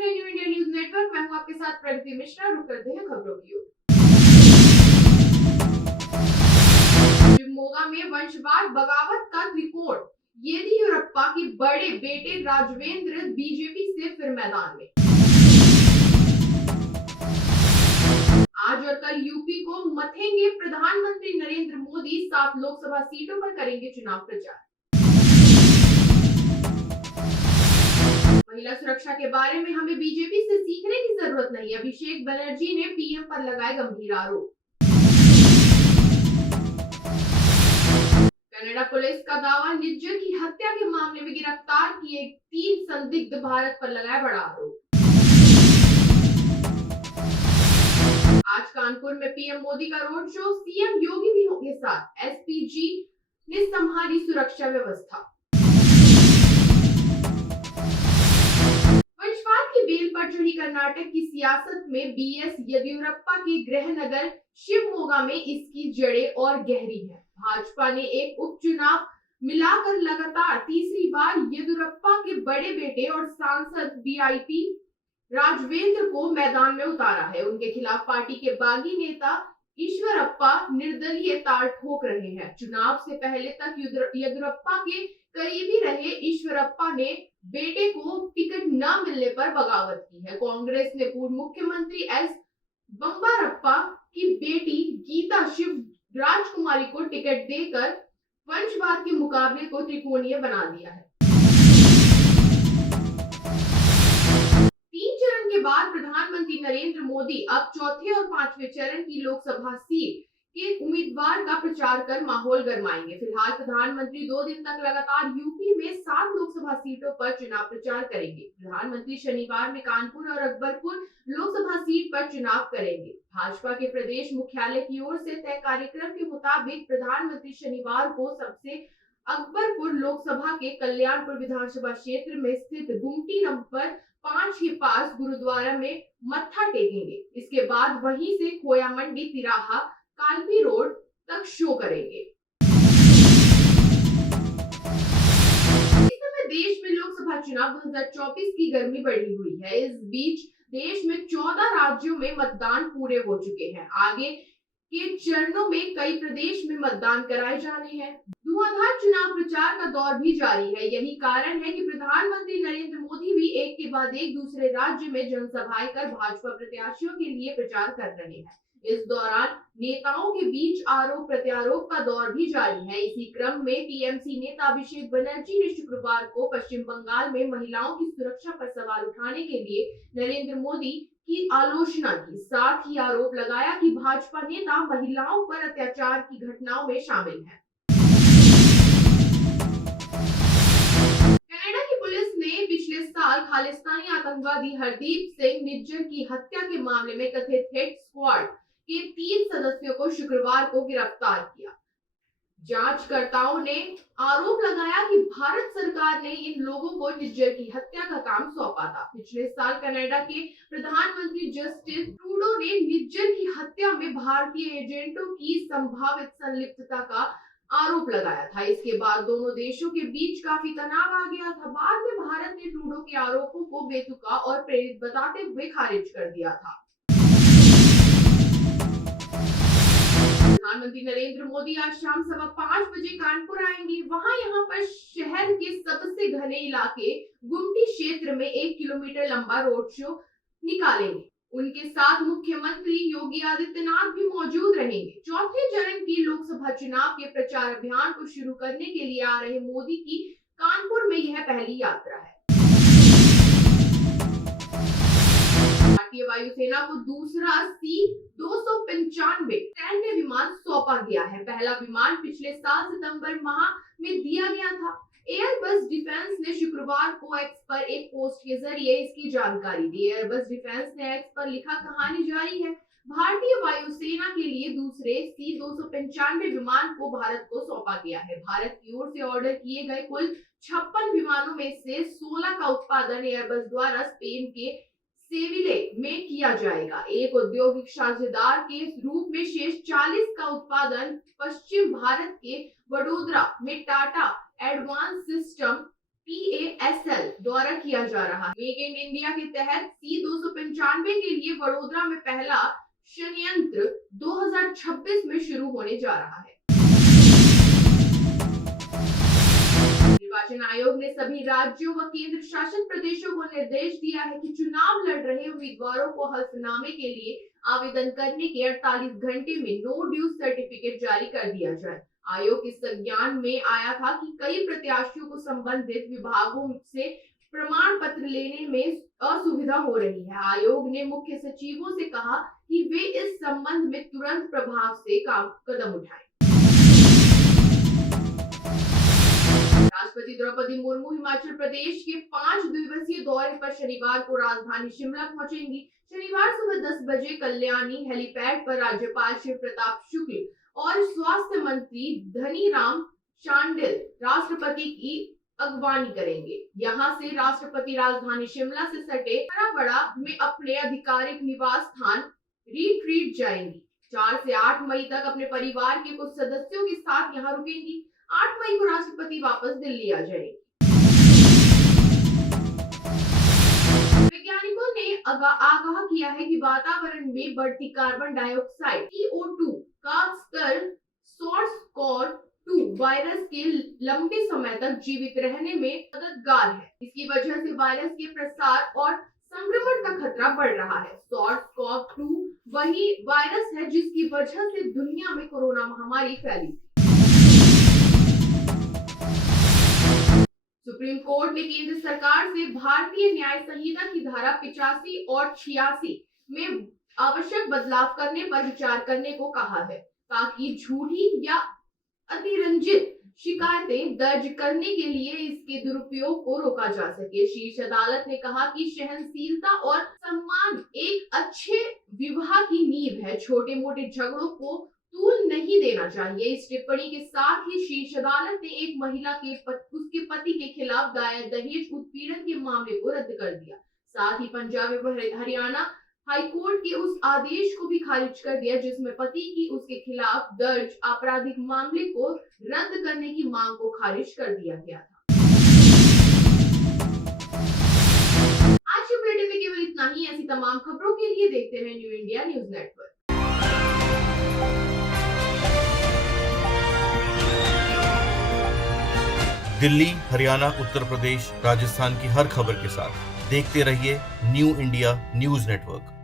रहे हैं new India News network. मैं हूं आपके साथ प्रगति मिश्रा। रुक करते हैं खबरों की ओर। शिवमोगा में वंशवाद बगावत का त्रिकोण, येदियुरप्पा के बड़े बेटे राघवेंद्र बीजेपी से फिर मैदान में। आज और कल यूपी को मथेंगे प्रधानमंत्री नरेंद्र मोदी। 7 लोकसभा सीटों पर करेंगे चुनाव प्रचार। महिला सुरक्षा के बारे में हमें बीजेपी से सीखने की जरूरत नहीं, अभिषेक बनर्जी ने पीएम पर लगाए गंभीर आरोप। कनाडा पुलिस का दावा, निज्जर की हत्या के मामले में गिरफ्तार किए 3 संदिग्ध, भारत पर लगाया बड़ा आरोप। आज कानपुर में पीएम मोदी का रोड शो, सीएम योगी भी होंगे साथ। एसपीजी ने संभाली सुरक्षा व्यवस्था। वंशवाद की बेल पर चढ़ी कर्नाटक की सियासत में बीएस येदियुरप्पा के गृह नगर शिवमोगा में इसकी जड़ें और गहरी है। भाजपा ने एक उपचुनाव मिलाकर लगातार तीसरी बार येदियुरप्पा के बड़े बेटे और सांसद वीआईपी राघवेंद्र को मैदान में उतारा है। उनके खिलाफ पार्टी के बागी नेता ईश्वरप्पा निर्दलीय ताल ठोक रहे हैं। चुनाव से पहले तक येदियुरप्पा के करीबी रहे ईश्वरप्पा ने बेटे को टिकट न मिलने पर बगावत की है। कांग्रेस ने पूर्व मुख्यमंत्री एस बंबारप्पा की बेटी गीता शिव राजकुमारी को टिकट देकर वंशवाद के मुकाबले को त्रिकोणीय बना दिया है। 3 चरण के बाद प्रधानमंत्री नरेंद्र मोदी अब चौथे और 5वें चरण की लोकसभा सीट के उम्मीदवार का प्रचार कर माहौल गरमाएंगे। फिलहाल प्रधानमंत्री 2 दिन तक लगातार यूपी में 7 लोकसभा सीटों पर चुनाव प्रचार करेंगे। प्रधानमंत्री शनिवार में कानपुर और अकबरपुर लोकसभा सीट पर चुनाव करेंगे। भाजपा के प्रदेश मुख्यालय की ओर से तय कार्यक्रम के मुताबिक प्रधानमंत्री शनिवार को सबसे अकबरपुर लोकसभा के कल्याणपुर विधानसभा क्षेत्र में स्थित गुमटी नंबर 5 के पास गुरुद्वारा में मत्था टेकेंगे। इसके बाद वहीं से खोया मंडी तिराहा कालपी रोड तक शो करेंगे। इस समय देश में लोकसभा चुनाव 2024 की गर्मी बढ़ी हुई है। इस बीच देश में 14 राज्यों में मतदान पूरे हो चुके हैं। आगे के चरणों में कई प्रदेश में मतदान कराए जाने हैं। धुआंधार चुनाव प्रचार का दौर भी जारी है। यही कारण है कि प्रधानमंत्री नरेंद्र मोदी भी एक के बाद एक दूसरे राज्य में जनसभाएं कर भाजपा प्रत्याशियों के लिए प्रचार कर रहे हैं। इस दौरान नेताओं के बीच आरोप प्रत्यारोप का दौर भी जारी है। इसी क्रम में टीएमसी नेता अभिषेक बनर्जी ने शुक्रवार को पश्चिम बंगाल में महिलाओं की सुरक्षा पर सवाल उठाने के लिए नरेंद्र मोदी की आलोचना की। साथ ही आरोप लगाया कि भाजपा नेता महिलाओं पर अत्याचार की घटनाओं में शामिल है। कनाडा की पुलिस ने पिछले साल खालिस्तानी आतंकवादी हरदीप सिंह निज्जर की हत्या के मामले में कथित हिट स्क्वाड के 3 सदस्यों को शुक्रवार को गिरफ्तार किया। जांचकर्ताओं ने आरोप लगाया कि भारत सरकार ने इन लोगों को निज्जर की हत्या का काम सौंपा था। पिछले साल कनाडा के प्रधानमंत्री जस्टिन ट्रूडो ने निज्जर की हत्या में भारतीय एजेंटों की संभावित संलिप्तता का आरोप लगाया था। इसके बाद दोनों देशों के बीच काफी तनाव आ गया था। बाद में भारत ने ट्रूडो के आरोपों को बेतुका और प्रेरित बताते हुए खारिज कर दिया था। प्रधानमंत्री नरेंद्र मोदी आज शाम 5:15 बजे कानपुर आएंगे। यहाँ पर शहर के सबसे घने इलाके गुमटी क्षेत्र में 1 किलोमीटर लंबा रोड शो निकालेंगे। उनके साथ मुख्यमंत्री योगी आदित्यनाथ भी मौजूद रहेंगे। चौथे चरण की लोकसभा चुनाव के प्रचार अभियान को शुरू करने के लिए आ रहे मोदी की कानपुर में यह पहली यात्रा है। भारतीय वायुसेना को दूसरा C-295 सैन्य विमान सौंपा गया है। पहला विमान पिछले साल सितंबर माह में दिया गया था। एयरबस डिफेंस ने शुक्रवार को एक्स पर एक पोस्ट के जरिए इसकी जानकारी दी। एयरबस डिफेंस ने एक्स पर लिखा, कहानी जारी है। भारतीय वायुसेना के लिए दूसरे C-295 विमान को भारत को सौंपा गया है। भारत की ओर से ऑर्डर किए गए कुल 56 विमानों में से 16 का उत्पादन एयरबस द्वारा स्पेन के सेविले में किया जाएगा। एक औद्योगिक साझेदार के रूप में शेष 40 का उत्पादन पश्चिम भारत के वडोदरा में टाटा एडवांस सिस्टम PASL द्वारा किया जा रहा है। मेक इन इंडिया के तहत C295 के लिए वडोदरा में पहला संयंत्र 2026 में शुरू होने जा रहा है। निर्वाचन आयोग ने सभी राज्यों व केंद्र शासित प्रदेशों को निर्देश दिया है कि चुनाव लड़ रहे उम्मीदवारों को हल्फनामे के लिए आवेदन करने के 48 घंटे में नो ड्यूज सर्टिफिकेट जारी कर दिया जाए। आयोग के संज्ञान में आया था कि कई प्रत्याशियों को संबंधित विभागों से प्रमाण पत्र लेने में असुविधा हो रही है। आयोग ने मुख्य सचिवों से कहा कि वे इस संबंध में तुरंत प्रभाव से कदम उठाएं। राष्ट्रपति द्रौपदी मुर्मू हिमाचल प्रदेश के 5 दिवसीय दौरे पर शनिवार को राजधानी शिमला पहुंचेंगी। शनिवार सुबह 10 बजे कल्याणी हेलीपैड पर राज्यपाल शिव प्रताप शुक्ल और स्वास्थ्य मंत्री धनीराम शांडिल राष्ट्रपति की अगवानी करेंगे। यहां से राष्ट्रपति राजधानी शिमला से सटे हराबड़ा में अपने आधिकारिक निवास स्थान रिट्रीट जाएंगी। 4 से 8 मई तक अपने परिवार के कुछ सदस्यों के साथ यहां रुकेंगी। 8 मई को राष्ट्रपति वापस दिल्ली आ जाएंगे। वैज्ञानिकों ने आगाह किया है कि वातावरण में बढ़ती कार्बन डाइऑक्साइड CO2 का स्तर SARS-CoV-2 वायरस के लंबे समय तक जीवित रहने में मददगार है। इसकी वजह से वायरस के प्रसार और संक्रमण का खतरा बढ़ रहा है। SARS-CoV-2 वही वायरस है जिसकी वजह से दुनिया में कोरोना महामारी फैली। सुप्रीम कोर्ट ने केंद्र सरकार से भारतीय न्याय संहिता की धारा 85 और 86 में आवश्यक बदलाव करने पर विचार करने को कहा है, ताकि झूठी या अतिरंजित शिकायतें दर्ज करने के लिए इसके दुरुपयोग को रोका जा सके। शीर्ष अदालत ने कहा कि सहनशीलता और सम्मान एक अच्छे विवाह की नींव है, छोटे मोटे झगड़ों को तूल नहीं देना चाहिए। इस टिप्पणी के साथ ही शीर्ष अदालत ने एक महिला के उसके पति के खिलाफ दायर दहेज उत्पीड़न के मामले को रद्द कर दिया। साथ ही पंजाब एवं हरियाणा हाईकोर्ट के उस आदेश को भी खारिज कर दिया जिसमें पति की उसके खिलाफ दर्ज आपराधिक मामले को रद्द करने की मांग को खारिज कर दिया गया था। आज के बुलेटिन में केवल इतना ही। ऐसी तमाम खबरों के लिए देखते रहे New India News Network. Delhi, Haryana, Uttar Pradesh, Rajasthan की हर खबर के साथ देखते रहिए न्यू इंडिया न्यूज नेटवर्क।